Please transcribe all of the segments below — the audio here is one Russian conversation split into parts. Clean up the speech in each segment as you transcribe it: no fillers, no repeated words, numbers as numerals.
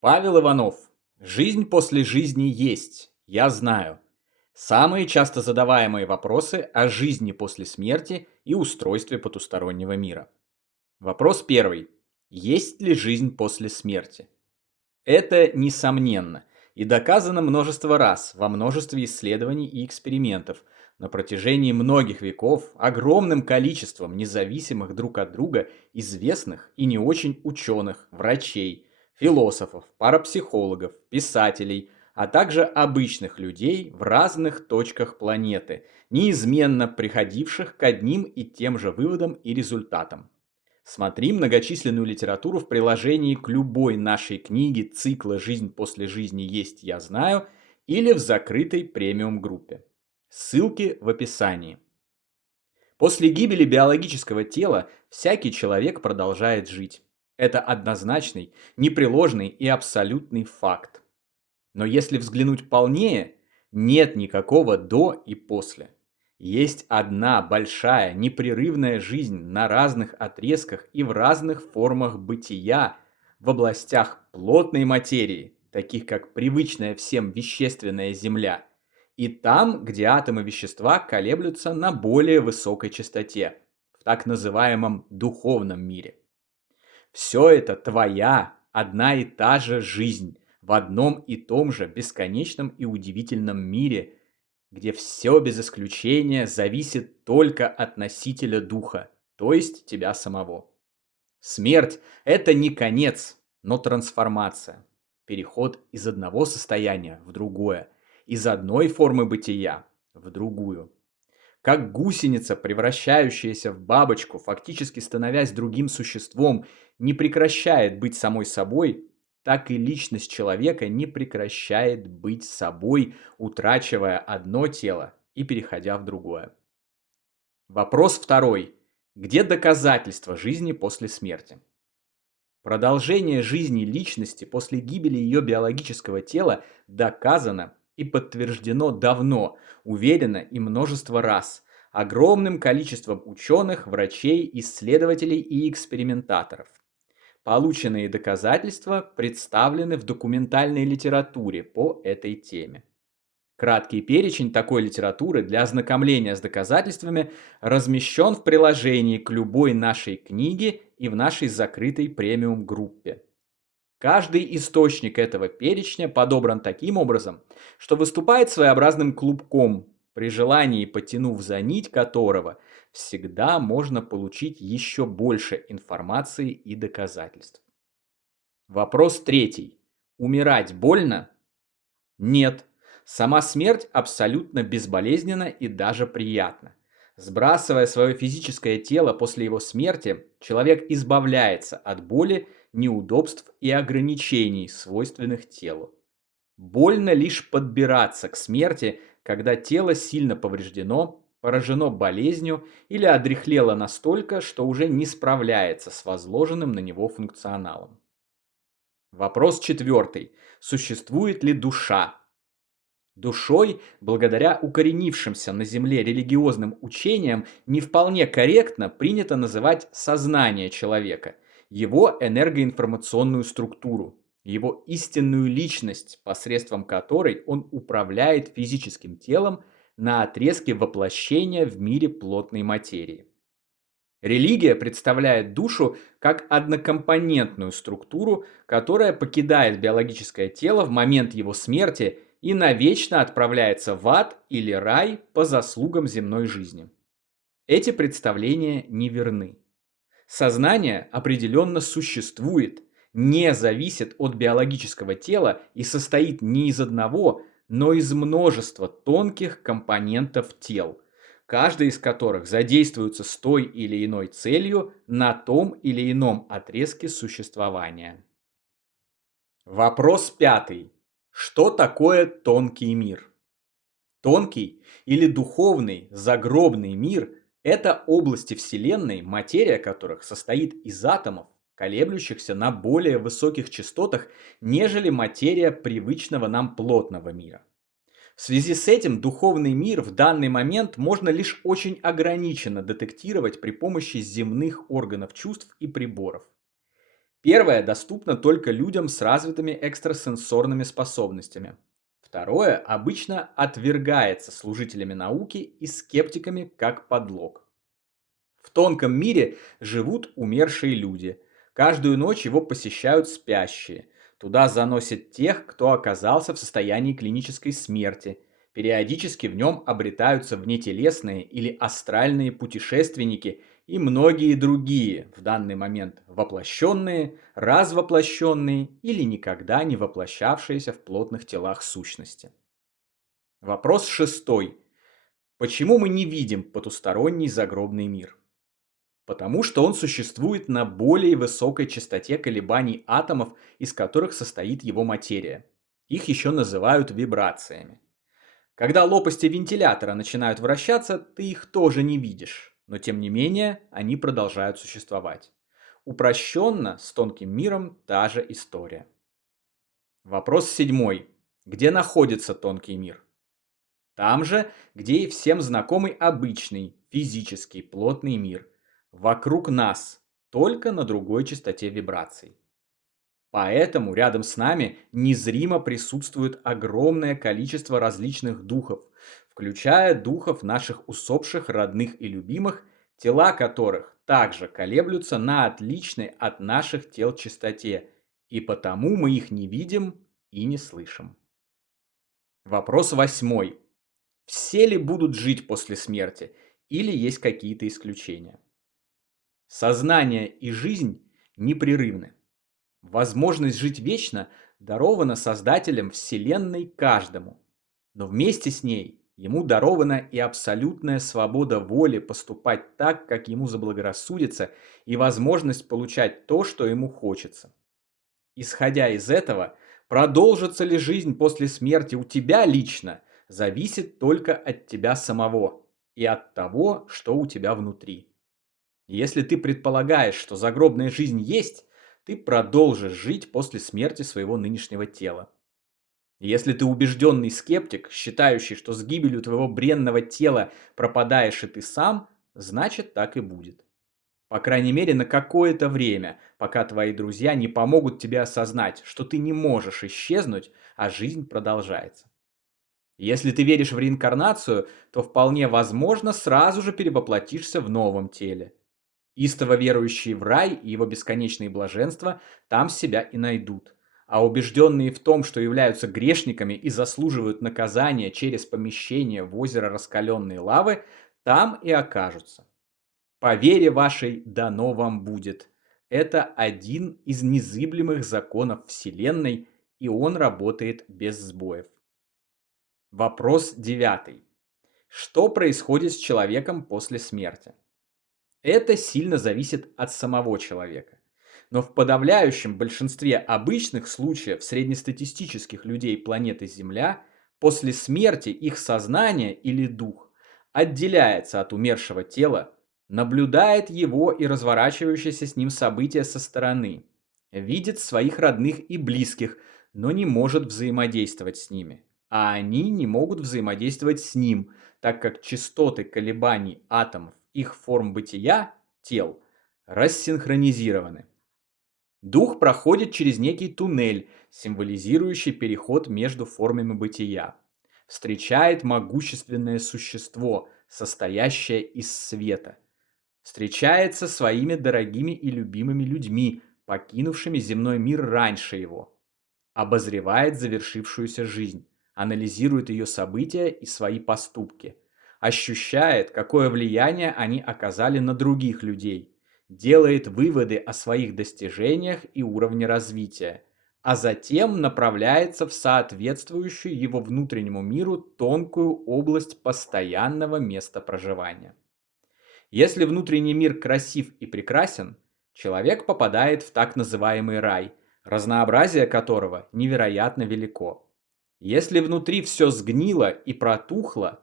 Павел Иванов. Жизнь после жизни есть, я знаю. Самые часто задаваемые вопросы о жизни после смерти и устройстве потустороннего мира. Вопрос первый. Есть ли жизнь после смерти? Это несомненно и доказано множество раз во множестве исследований и экспериментов на протяжении многих веков огромным количеством независимых друг от друга известных и не очень ученых, врачей, философов, парапсихологов, писателей, а также обычных людей в разных точках планеты, неизменно приходивших к одним и тем же выводам и результатам. Смотри многочисленную литературу в приложении к любой нашей книге цикла «Жизнь после жизни есть, я знаю» или в закрытой премиум-группе. Ссылки в описании. После гибели биологического тела всякий человек продолжает жить. Это однозначный, непреложный и абсолютный факт. Но если взглянуть полнее, нет никакого «до» и «после». Есть одна большая, непрерывная жизнь на разных отрезках и в разных формах бытия, в областях плотной материи, таких как привычная всем вещественная Земля, и там, где атомы вещества колеблются на более высокой частоте, в так называемом духовном мире. Все это твоя, одна и та же жизнь в одном и том же бесконечном и удивительном мире, где все без исключения зависит только от носителя духа, то есть тебя самого. Смерть– это не конец, но трансформация. Переход из одного состояния в другое, из одной формы бытия в другую. Как гусеница, превращающаяся в бабочку, фактически становясь другим существом, не прекращает быть самой собой, так и личность человека не прекращает быть собой, утрачивая одно тело и переходя в другое. Вопрос второй. Где доказательства жизни после смерти? Продолжение жизни личности после гибели ее биологического тела доказано и подтверждено давно, уверенно и множество раз, огромным количеством ученых, врачей, исследователей и экспериментаторов. Полученные доказательства представлены в документальной литературе по этой теме. Краткий перечень такой литературы для ознакомления с доказательствами размещен в приложении к любой нашей книге и в нашей закрытой премиум-группе. Каждый источник этого перечня подобран таким образом, что выступает своеобразным клубком, при желании потянув за нить которого всегда можно получить еще больше информации и доказательств. Вопрос третий. Умирать больно? Нет. Сама смерть абсолютно безболезненна и даже приятна. Сбрасывая свое физическое тело после его смерти, человек избавляется от боли, неудобств и ограничений, свойственных телу. Больно лишь подбираться к смерти, когда тело сильно повреждено, поражено болезнью или одряхлело настолько, что уже не справляется с возложенным на него функционалом. Вопрос четвертый. Существует ли душа? Душой, благодаря укоренившимся на Земле религиозным учениям, не вполне корректно принято называть сознание человека, его энергоинформационную структуру, его истинную личность, посредством которой он управляет физическим телом на отрезке воплощения в мире плотной материи. Религия представляет душу как однокомпонентную структуру, которая покидает биологическое тело в момент его смерти и навечно отправляется в ад или рай по заслугам земной жизни. Эти представления неверны. Сознание определенно существует, не зависит от биологического тела и состоит не из одного, но из множества тонких компонентов тел, каждый из которых задействуется с той или иной целью на том или ином отрезке существования. Вопрос пятый. Что такое тонкий мир? Тонкий или духовный загробный мир– это области Вселенной, материя которых состоит из атомов, колеблющихся на более высоких частотах, нежели материя привычного нам плотного мира. В связи с этим духовный мир в данный момент можно лишь очень ограниченно детектировать при помощи земных органов чувств и приборов. Первое доступно только людям с развитыми экстрасенсорными способностями. Второе обычно отвергается служителями науки и скептиками как подлог. В тонком мире живут умершие люди. Каждую ночь его посещают спящие. Туда заносят тех, кто оказался в состоянии клинической смерти. Периодически в нем обретаются внетелесные или астральные путешественники и многие другие, в данный момент воплощенные, развоплощенные или никогда не воплощавшиеся в плотных телах сущности. Вопрос шестой. Почему мы не видим потусторонний загробный мир? Потому что он существует на более высокой частоте колебаний атомов, из которых состоит его материя. Их еще называют вибрациями. Когда лопасти вентилятора начинают вращаться, ты их тоже не видишь, но тем не менее они продолжают существовать. Упрощенно, с тонким миром та же история. Вопрос седьмой. Где находится тонкий мир? Там же, где и всем знакомый обычный, физический, плотный мир. Вокруг нас, только на другой частоте вибраций. Поэтому рядом с нами незримо присутствует огромное количество различных духов, включая духов наших усопших родных и любимых, тела которых также колеблются на отличной от наших тел частоте, и потому мы их не видим и не слышим. Вопрос восьмой. Все ли будут жить после смерти или есть какие-то исключения? Сознание и жизнь непрерывны. Возможность жить вечно дарована Создателем Вселенной каждому. Но вместе с ней ему дарована и абсолютная свобода воли поступать так, как ему заблагорассудится, и возможность получать то, что ему хочется. Исходя из этого, продолжится ли жизнь после смерти у тебя лично, зависит только от тебя самого и от того, что у тебя внутри. Если ты предполагаешь, что загробная жизнь есть, ты продолжишь жить после смерти своего нынешнего тела. Если ты убежденный скептик, считающий, что с гибелью твоего бренного тела пропадаешь и ты сам, значит так и будет. По крайней мере, на какое-то время, пока твои друзья не помогут тебе осознать, что ты не можешь исчезнуть, а жизнь продолжается. Если ты веришь в реинкарнацию, то вполне возможно сразу же перевоплотишься в новом теле. Истово верующие в рай и его бесконечные блаженства там себя и найдут. А убежденные в том, что являются грешниками и заслуживают наказания через помещение в озеро раскаленной лавы, там и окажутся. По вере вашей дано вам будет. Это один из незыблемых законов Вселенной, и он работает без сбоев. Вопрос девятый. Что происходит с человеком после смерти? Это сильно зависит от самого человека. Но в подавляющем большинстве обычных случаев среднестатистических людей планеты Земля после смерти их сознание или дух отделяется от умершего тела, наблюдает его и разворачивающиеся с ним события со стороны, видит своих родных и близких, но не может взаимодействовать с ними, а они не могут взаимодействовать с ним, так как частоты колебаний атомов их форм бытия, тел, рассинхронизированы. Дух проходит через некий туннель, символизирующий переход между формами бытия. Встречает могущественное существо, состоящее из света. Встречается своими дорогими и любимыми людьми, покинувшими земной мир раньше его. Обозревает завершившуюся жизнь, анализирует ее события и свои поступки. Ощущает, какое влияние они оказали на других людей. Делает выводы о своих достижениях и уровне развития. А затем направляется в соответствующую его внутреннему миру тонкую область постоянного места проживания. Если внутренний мир красив и прекрасен, человек попадает в так называемый рай, разнообразие которого невероятно велико. Если внутри все сгнило и протухло,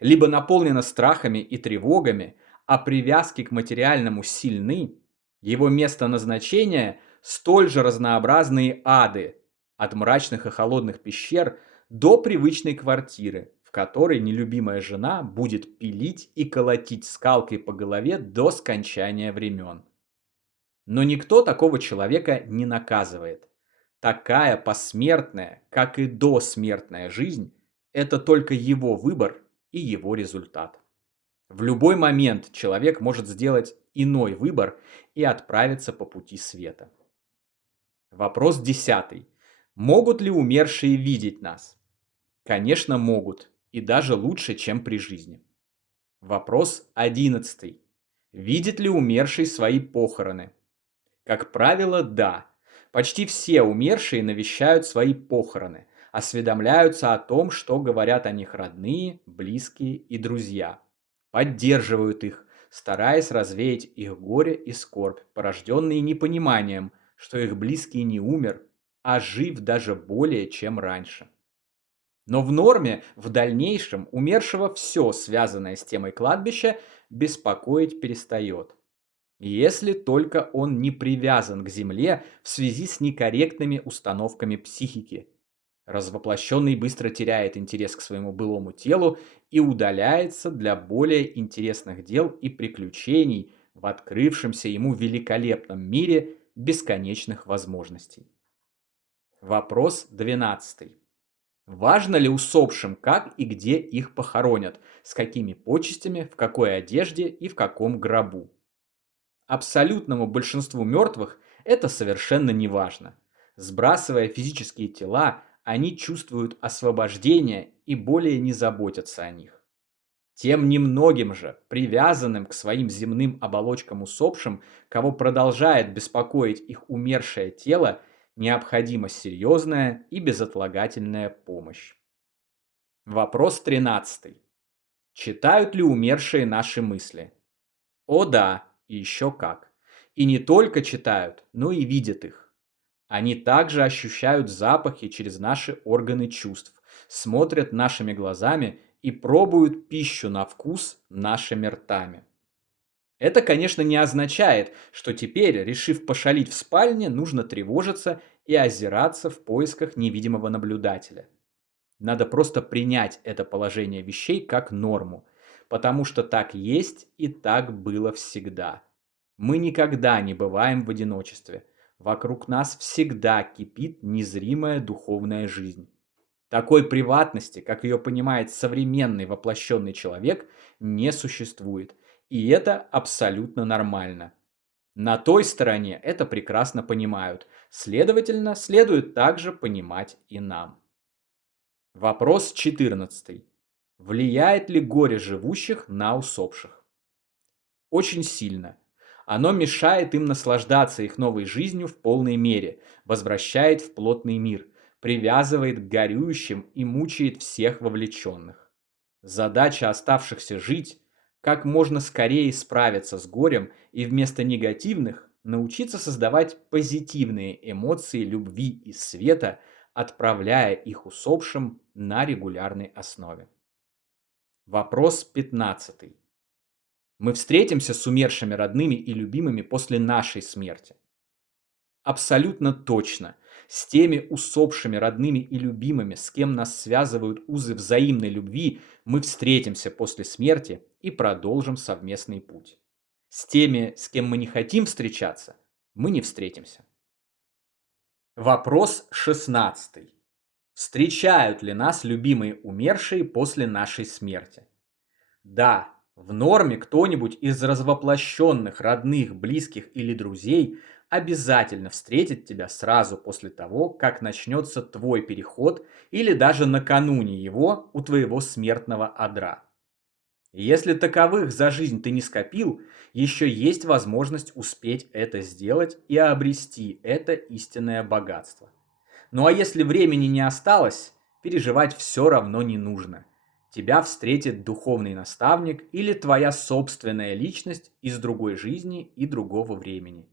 либо наполнено страхами и тревогами, а привязки к материальному сильны, его место назначения столь же разнообразные ады, от мрачных и холодных пещер до привычной квартиры, в которой нелюбимая жена будет пилить и колотить скалкой по голове до скончания времен. Но никто такого человека не наказывает. Такая посмертная, как и досмертная жизнь – это только его выбор и его результат. В любой момент человек может сделать иной выбор и отправиться по пути света. Вопрос 10. Могут ли умершие видеть нас? Конечно, могут, и даже лучше, чем при жизни. Вопрос 11. Видит ли умерший свои похороны? Как правило, да. Почти все умершие навещают свои похороны, осведомляются о том, что говорят о них родные, близкие и друзья. Поддерживают их, стараясь развеять их горе и скорбь, порожденные непониманием, что их близкий не умер, а жив даже более, чем раньше. Но в норме в дальнейшем умершего все, связанное с темой кладбища, беспокоить перестает. Если только он не привязан к земле в связи с некорректными установками психики. Развоплощенный быстро теряет интерес к своему былому телу и удаляется для более интересных дел и приключений в открывшемся ему великолепном мире бесконечных возможностей. Вопрос 12. Важно ли усопшим, как и где их похоронят, с какими почестями, в какой одежде и в каком гробу? Абсолютному большинству мертвых это совершенно не важно. Сбрасывая физические тела, они чувствуют освобождение и более не заботятся о них. Тем немногим же, привязанным к своим земным оболочкам усопшим, кого продолжает беспокоить их умершее тело, необходима серьезная и безотлагательная помощь. Вопрос 13. Читают ли умершие наши мысли? О да, и еще как. И не только читают, но и видят их. Они также ощущают запахи через наши органы чувств, смотрят нашими глазами и пробуют пищу на вкус нашими ртами. Это, конечно, не означает, что теперь, решив пошалить в спальне, нужно тревожиться и озираться в поисках невидимого наблюдателя. Надо просто принять это положение вещей как норму, потому что так есть и так было всегда. Мы никогда не бываем в одиночестве. Вокруг нас всегда кипит незримая духовная жизнь. Такой приватности, как ее понимает современный воплощенный человек, не существует. И это абсолютно нормально. На той стороне это прекрасно понимают. Следовательно, следует также понимать и нам. Вопрос 14. Влияет ли горе живущих на усопших? Очень сильно. Оно мешает им наслаждаться их новой жизнью в полной мере, возвращает в плотный мир, привязывает к горюющим и мучает всех вовлеченных. Задача оставшихся жить – как можно скорее справиться с горем и вместо негативных научиться создавать позитивные эмоции любви и света, отправляя их усопшим на регулярной основе. Вопрос 15. Мы встретимся с умершими родными и любимыми после нашей смерти. Абсолютно точно. С теми усопшими родными и любимыми, с кем нас связывают узы взаимной любви, мы встретимся после смерти и продолжим совместный путь. С теми, с кем мы не хотим встречаться, мы не встретимся. Вопрос 16. Встречают ли нас любимые умершие после нашей смерти? Да, в норме кто-нибудь из развоплощенных, родных, близких или друзей обязательно встретит тебя сразу после того, как начнется твой переход или даже накануне его у твоего смертного одра. Если таковых за жизнь ты не скопил, еще есть возможность успеть это сделать и обрести это истинное богатство. Ну а если времени не осталось, переживать все равно не нужно. Тебя встретит духовный наставник или твоя собственная личность из другой жизни и другого времени.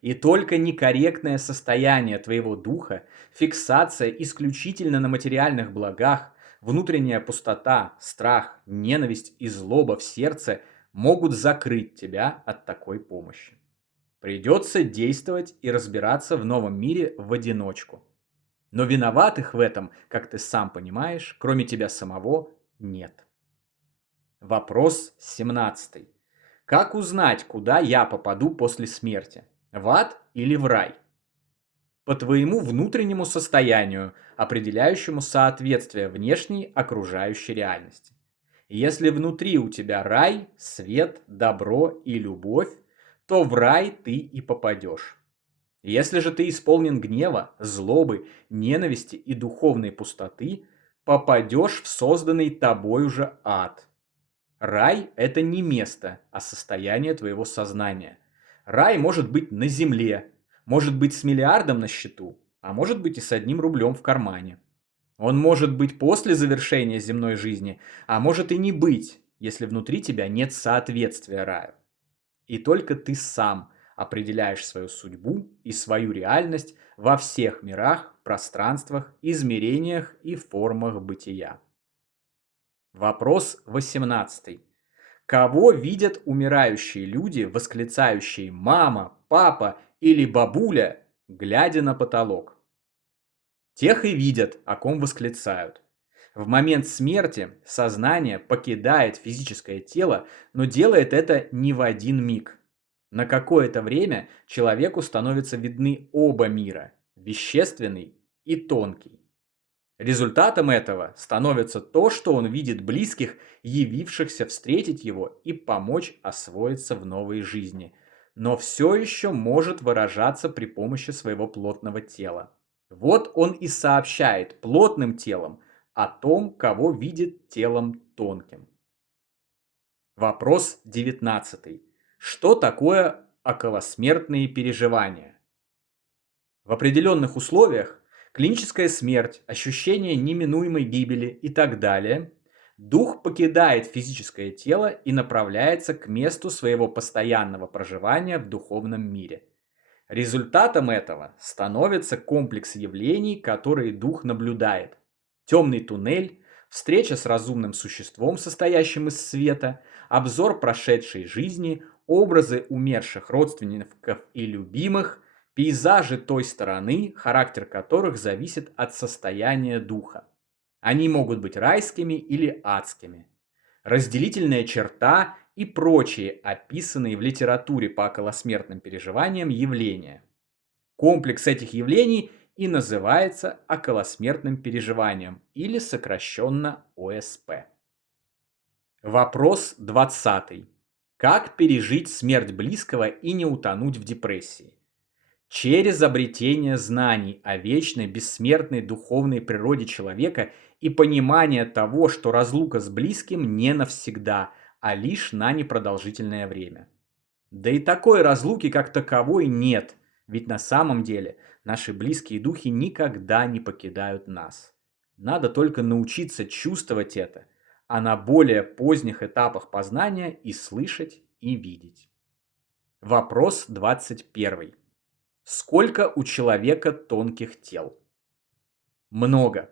И только некорректное состояние твоего духа, фиксация исключительно на материальных благах, внутренняя пустота, страх, ненависть и злоба в сердце могут закрыть тебя от такой помощи. Придется действовать и разбираться в новом мире в одиночку. Но виноватых в этом, как ты сам понимаешь, кроме тебя самого, нет. Вопрос 17. Как узнать, куда я попаду после смерти? В ад или в рай? По твоему внутреннему состоянию, определяющему соответствие внешней окружающей реальности. Если внутри у тебя рай, свет, добро и любовь, то в рай ты и попадешь. Если же ты исполнен гнева, злобы, ненависти и духовной пустоты, попадешь в созданный тобой же ад. Рай – это не место, а состояние твоего сознания. Рай может быть на земле, может быть с миллиардом на счету, а может быть и с 1 рублем в кармане. Он может быть после завершения земной жизни, а может и не быть, если внутри тебя нет соответствия раю. И только ты сам определяешь свою судьбу и свою реальность во всех мирах, пространствах, измерениях и формах бытия. Вопрос 18. Кого видят умирающие люди, восклицающие «мама», «папа» или «бабуля», глядя на потолок? Тех и видят, о ком восклицают. В момент смерти сознание покидает физическое тело, но делает это не в один миг. На какое-то время человеку становятся видны оба мира – вещественный и тонкий. Результатом этого становится то, что он видит близких, явившихся встретить его и помочь освоиться в новой жизни, но все еще может выражаться при помощи своего плотного тела. Вот он и сообщает плотным телом о том, кого видит телом тонким. Вопрос 19. Что такое околосмертные переживания? В определенных условиях клиническая смерть, ощущение неминуемой гибели и так далее, дух покидает физическое тело и направляется к месту своего постоянного проживания в духовном мире. Результатом этого становится комплекс явлений, которые дух наблюдает. Темный туннель, встреча с разумным существом, состоящим из света, обзор прошедшей жизни, образы умерших родственников и любимых, пейзажи той стороны, характер которых зависит от состояния духа. Они могут быть райскими или адскими. Разделительная черта и прочие описанные в литературе по околосмертным переживаниям явления. Комплекс этих явлений и называется околосмертным переживанием или сокращенно ОСП. Вопрос 20. Как пережить смерть близкого и не утонуть в депрессии? Через обретение знаний о вечной, бессмертной духовной природе человека и понимание того, что разлука с близким не навсегда, а лишь на непродолжительное время. Да и такой разлуки как таковой нет, ведь на самом деле наши близкие духи никогда не покидают нас. Надо только научиться чувствовать это, а на более поздних этапах познания и слышать, и видеть. Вопрос 21. Сколько у человека тонких тел? Много.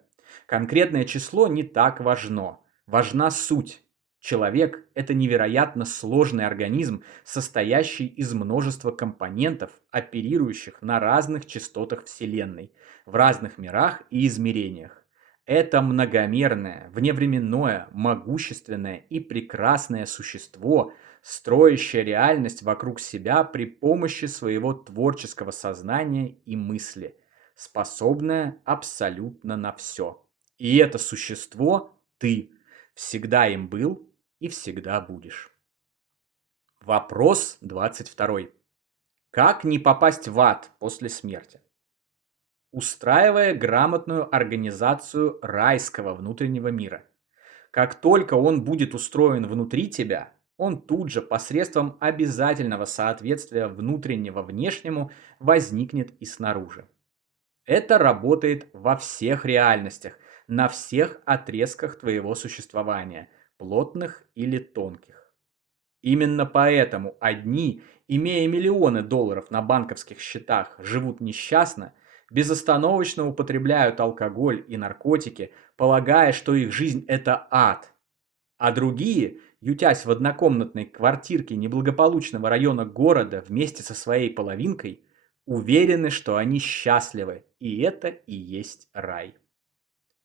Конкретное число не так важно. Важна суть. Человек – это невероятно сложный организм, состоящий из множества компонентов, оперирующих на разных частотах Вселенной, в разных мирах и измерениях. Это многомерное, вневременное, могущественное и прекрасное существо, строящее реальность вокруг себя при помощи своего творческого сознания и мысли, способное абсолютно на все. И это существо – ты, всегда им был и всегда будешь. Вопрос 22. Как не попасть в ад после смерти? Устраивая грамотную организацию райского внутреннего мира. Как только он будет устроен внутри тебя, он тут же посредством обязательного соответствия внутреннего внешнему возникнет и снаружи. Это работает во всех реальностях, на всех отрезках твоего существования, плотных или тонких. Именно поэтому одни, имея миллионы долларов на банковских счетах, живут несчастно, безостановочно употребляют алкоголь и наркотики, полагая, что их жизнь – это ад. А другие, ютясь в однокомнатной квартирке неблагополучного района города вместе со своей половинкой, уверены, что они счастливы, и это и есть рай.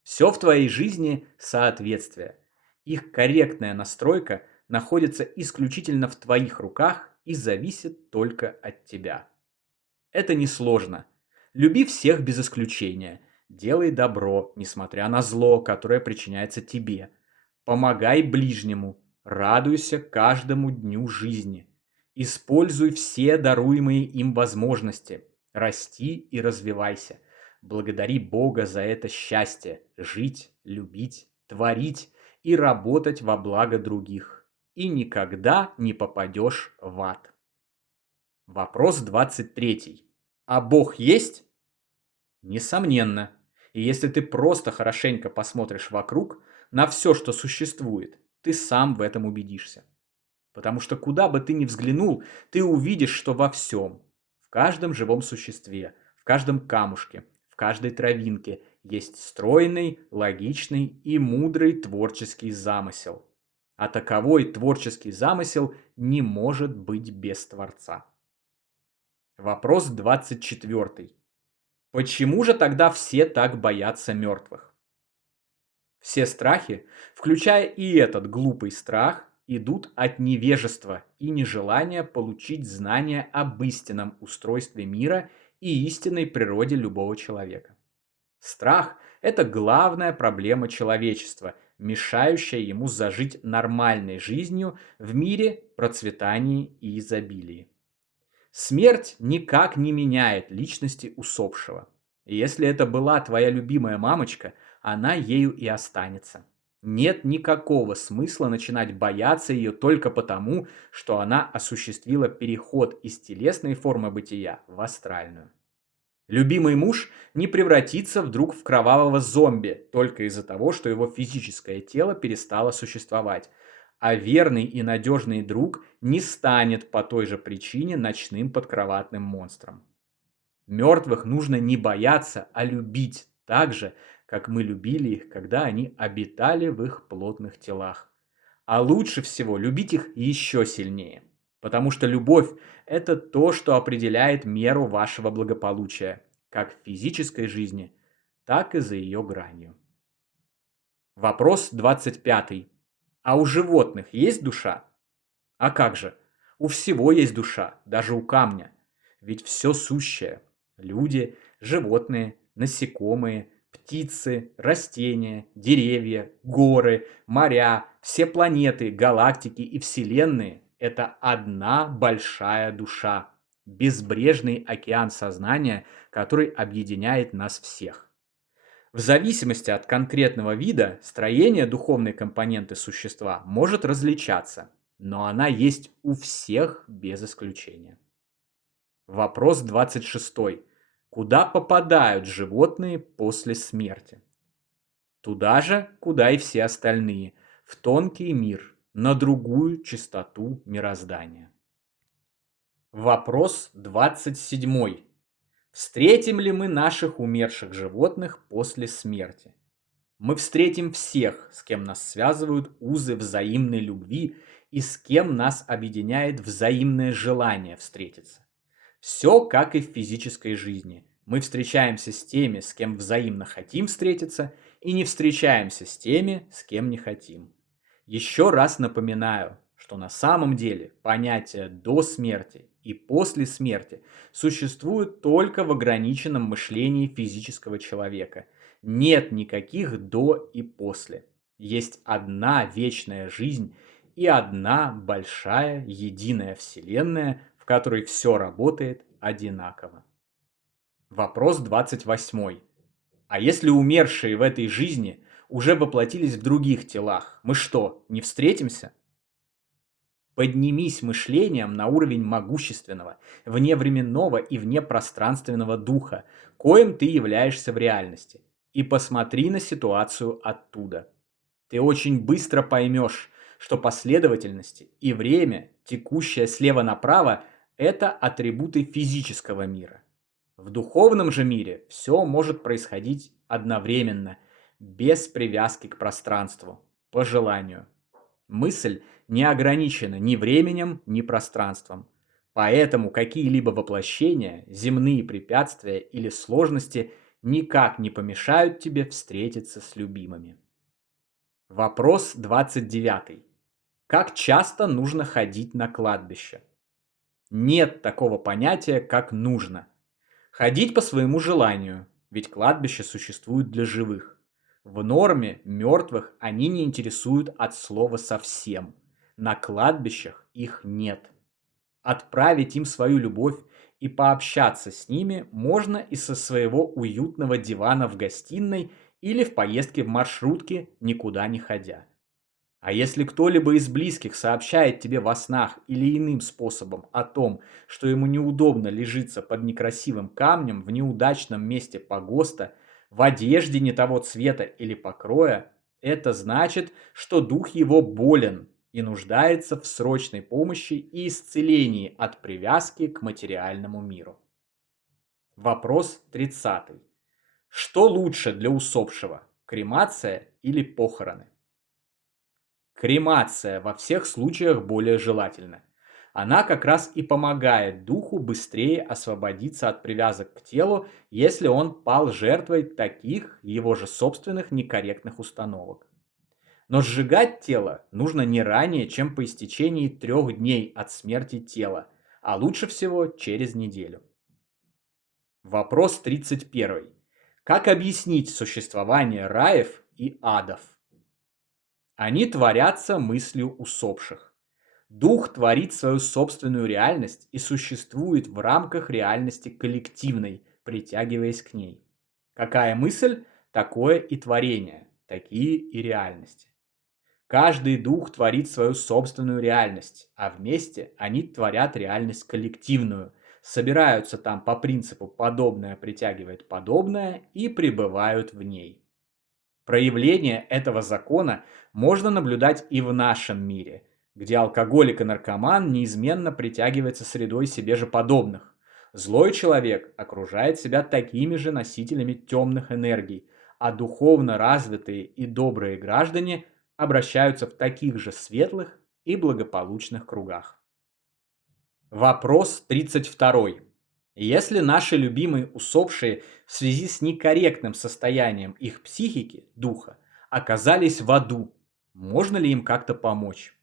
Все в твоей жизни – соответствие. Их корректная настройка находится исключительно в твоих руках и зависит только от тебя. Это несложно. Люби всех без исключения. Делай добро, несмотря на зло, которое причиняется тебе. Помогай ближнему. Радуйся каждому дню жизни. Используй все даруемые им возможности. Расти и развивайся. Благодари Бога за это счастье. Жить, любить, творить и работать во благо других. И никогда не попадешь в ад. Вопрос 23. А Бог есть? Несомненно. И если ты просто хорошенько посмотришь вокруг на все, что существует, ты сам в этом убедишься. Потому что куда бы ты ни взглянул, ты увидишь, что во всем, в каждом живом существе, в каждом камушке, в каждой травинке есть стройный, логичный и мудрый творческий замысел. А таковой творческий замысел не может быть без Творца. Вопрос 24. Почему же тогда все так боятся мертвых? Все страхи, включая и этот глупый страх, идут от невежества и нежелания получить знания об истинном устройстве мира и истинной природе любого человека. Страх– это главная проблема человечества, мешающая ему зажить нормальной жизнью в мире, процветании и изобилии. Смерть никак не меняет личности усопшего. И если это была твоя любимая мамочка, она ею и останется. Нет никакого смысла начинать бояться ее только потому, что она осуществила переход из телесной формы бытия в астральную. Любимый муж не превратится вдруг в кровавого зомби только из-за того, что его физическое тело перестало существовать, а верный и надежный друг не станет по той же причине ночным подкроватным монстром. Мертвых нужно не бояться, а любить так же, как мы любили их, когда они обитали в их плотных телах. А лучше всего любить их еще сильнее, потому что любовь– это то, что определяет меру вашего благополучия, как в физической жизни, так и за ее гранью. Вопрос 25. А у животных есть душа? А как же? У всего есть душа, даже у камня. Ведь все сущее– люди, животные, насекомые, птицы, растения, деревья, горы, моря, все планеты, галактики и вселенные– это одна большая душа, безбрежный океан сознания, который объединяет нас всех. В зависимости от конкретного вида, строение духовной компоненты существа может различаться, но она есть у всех без исключения. Вопрос 26. Куда попадают животные после смерти? Туда же, куда и все остальные, в тонкий мир, на другую чистоту мироздания. Вопрос 27. Встретим ли мы наших умерших животных после смерти? Мы встретим всех, с кем нас связывают узы взаимной любви и с кем нас объединяет взаимное желание встретиться. Все как и в физической жизни. Мы встречаемся с теми, с кем взаимно хотим встретиться, и не встречаемся с теми, с кем не хотим. Еще раз напоминаю, что на самом деле понятия до смерти и после смерти существуют только в ограниченном мышлении физического человека. Нет никаких до и после. Есть одна вечная жизнь и одна большая единая вселенная, в которой все работает одинаково. Вопрос 28. А если умершие в этой жизни уже воплотились в других телах, мы что, не встретимся? Поднимись мышлением на уровень могущественного, вневременного и внепространственного духа, коим ты являешься в реальности, и посмотри на ситуацию оттуда. Ты очень быстро поймешь, что последовательности и время, текущее слева направо, это атрибуты физического мира. В духовном же мире все может происходить одновременно, без привязки к пространству, по желанию. Мысль не ограничена ни временем, ни пространством. Поэтому какие-либо воплощения, земные препятствия или сложности никак не помешают тебе встретиться с любимыми. Вопрос 29. Как часто нужно ходить на кладбище? Нет такого понятия, как нужно. Ходить по своему желанию, ведь кладбища существуют для живых. В норме мертвых они не интересуют от слова совсем. На кладбищах их нет. Отправить им свою любовь и пообщаться с ними можно и со своего уютного дивана в гостиной или в поездке в маршрутке, никуда не ходя. А если кто-либо из близких сообщает тебе во снах или иным способом о том, что ему неудобно лежится под некрасивым камнем в неудачном месте погоста, в одежде не того цвета или покроя, это значит, что дух его болен и нуждается в срочной помощи и исцелении от привязки к материальному миру. Вопрос 30. Что лучше для усопшего? Кремация или похороны? Кремация во всех случаях более желательна. Она как раз и помогает духу быстрее освободиться от привязок к телу, если он пал жертвой таких его же собственных некорректных установок. Но сжигать тело нужно не ранее, чем по истечении 3 дней от смерти тела, а лучше всего через неделю. Вопрос 31. Как объяснить существование раев и адов? Они творятся мыслью усопших. Дух творит свою собственную реальность и существует в рамках реальности коллективной, притягиваясь к ней. Какая мысль, такое и творение, такие и реальности. Каждый дух творит свою собственную реальность, а вместе они творят реальность коллективную, собираются там по принципу «подобное притягивает подобное» и пребывают в ней. Проявление этого закона можно наблюдать и в нашем мире, где алкоголик и наркоман неизменно притягивается средой себе же подобных. Злой человек окружает себя такими же носителями темных энергий, а духовно развитые и добрые граждане обращаются в таких же светлых и благополучных кругах. Вопрос 32. Если наши любимые усопшие в связи с некорректным состоянием их психики, духа, оказались в аду, можно ли им как-то помочь?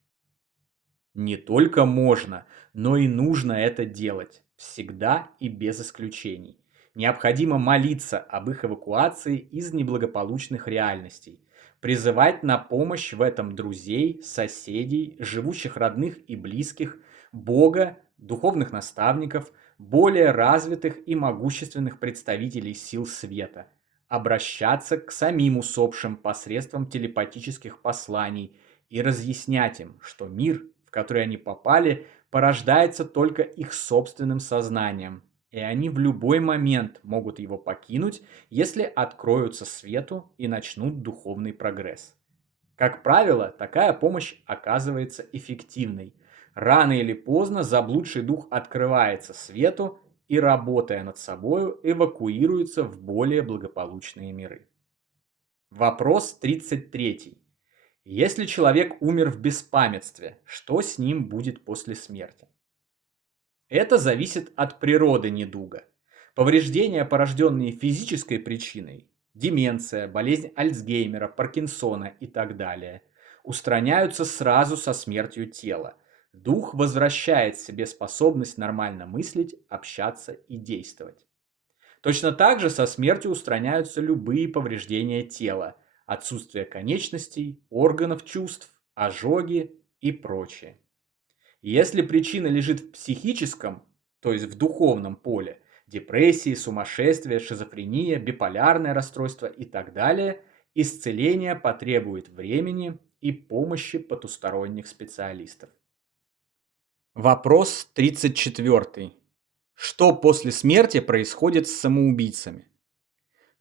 Не только можно, но и нужно это делать. Всегда и без исключений. Необходимо молиться об их эвакуации из неблагополучных реальностей. Призывать на помощь в этом друзей, соседей, живущих родных и близких, Бога, духовных наставников, более развитых и могущественных представителей сил света. Обращаться к самим усопшим посредством телепатических посланий и разъяснять им, что мир, в который они попали, порождается только их собственным сознанием, и они в любой момент могут его покинуть, если откроются свету и начнут духовный прогресс. Как правило, такая помощь оказывается эффективной. Рано или поздно заблудший дух открывается свету и, работая над собою, эвакуируется в более благополучные миры. Вопрос 33. Если человек умер в беспамятстве, что с ним будет после смерти? Это зависит от природы недуга. Повреждения, порожденные физической причиной, деменция, болезнь Альцгеймера, Паркинсона и так далее, устраняются сразу со смертью тела. Дух возвращает себе способность нормально мыслить, общаться и действовать. Точно так же со смертью устраняются любые повреждения тела, отсутствие конечностей, органов чувств, ожоги и прочее. Если причина лежит в психическом, то есть в духовном поле, депрессии, сумасшествие, шизофрения, биполярное расстройство и так далее, исцеление потребует времени и помощи потусторонних специалистов. Вопрос 34. Что после смерти происходит с самоубийцами?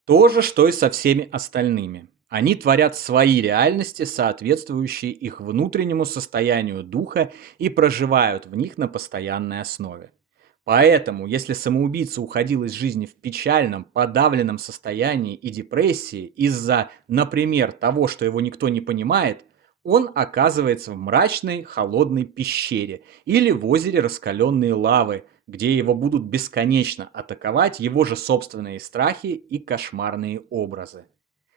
То же, что и со всеми остальными. Они творят свои реальности, соответствующие их внутреннему состоянию духа, и проживают в них на постоянной основе. Поэтому, если самоубийца уходил из жизни в печальном, подавленном состоянии и депрессии из-за, например, того, что его никто не понимает, он оказывается в мрачной, холодной пещере или в озере раскаленной лавы, где его будут бесконечно атаковать его же собственные страхи и кошмарные образы.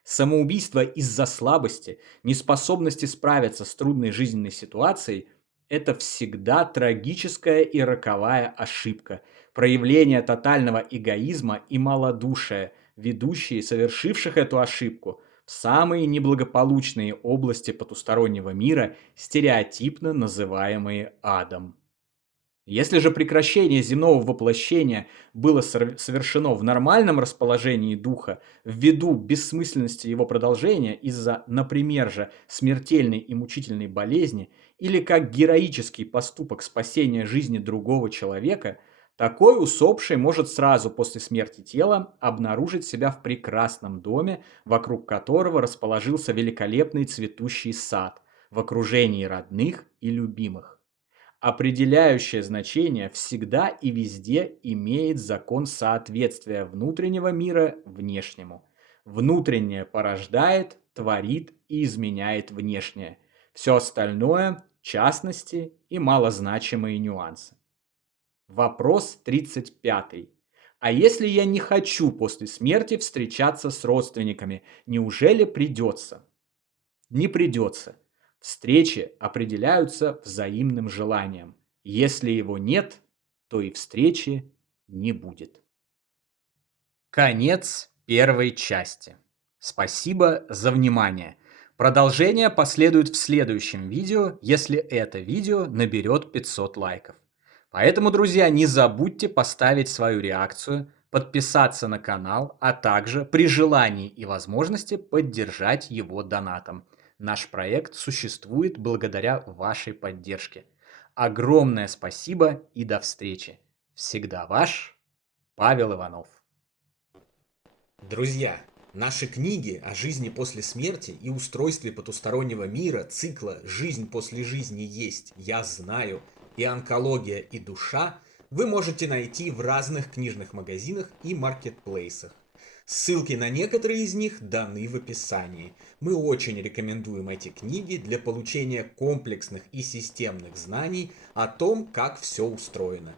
Самоубийство из-за слабости, неспособности справиться с трудной жизненной ситуацией – это всегда трагическая и роковая ошибка, Проявление тотального эгоизма и малодушия, ведущие совершивших эту ошибку в самые неблагополучные области потустороннего мира, стереотипно называемые адом. Если же прекращение земного воплощения было совершено в нормальном расположении духа, ввиду бессмысленности его продолжения из-за, например же, смертельной и мучительной болезни, или как героический поступок спасения жизни другого человека, такой усопший может сразу после смерти тела обнаружить себя в прекрасном доме, вокруг которого расположился великолепный цветущий сад, в окружении родных и любимых. Определяющее значение всегда и везде имеет закон соответствия внутреннего мира внешнему. Внутреннее порождает, творит и изменяет внешнее. Все остальное – частности и малозначимые нюансы. Вопрос 35. А если я не хочу после смерти встречаться с родственниками, неужели придется? Не придется. Встречи определяются взаимным желанием. Если его нет, то и встречи не будет. Конец первой части. Спасибо за внимание. Продолжение последует в следующем видео, если это видео наберет 500 лайков. Поэтому, друзья, не забудьте поставить свою реакцию, подписаться на канал, а также при желании и возможности поддержать его донатом. Наш проект существует благодаря вашей поддержке. Огромное спасибо и до встречи. Всегда ваш Павел Иванов. Друзья, наши книги о жизни после смерти и устройстве потустороннего мира цикла «Жизнь после жизни есть, я знаю» и «Онкология и душа» вы можете найти в разных книжных магазинах и маркетплейсах. Ссылки на некоторые из них даны в описании. Мы очень рекомендуем эти книги для получения комплексных и системных знаний о том, как все устроено.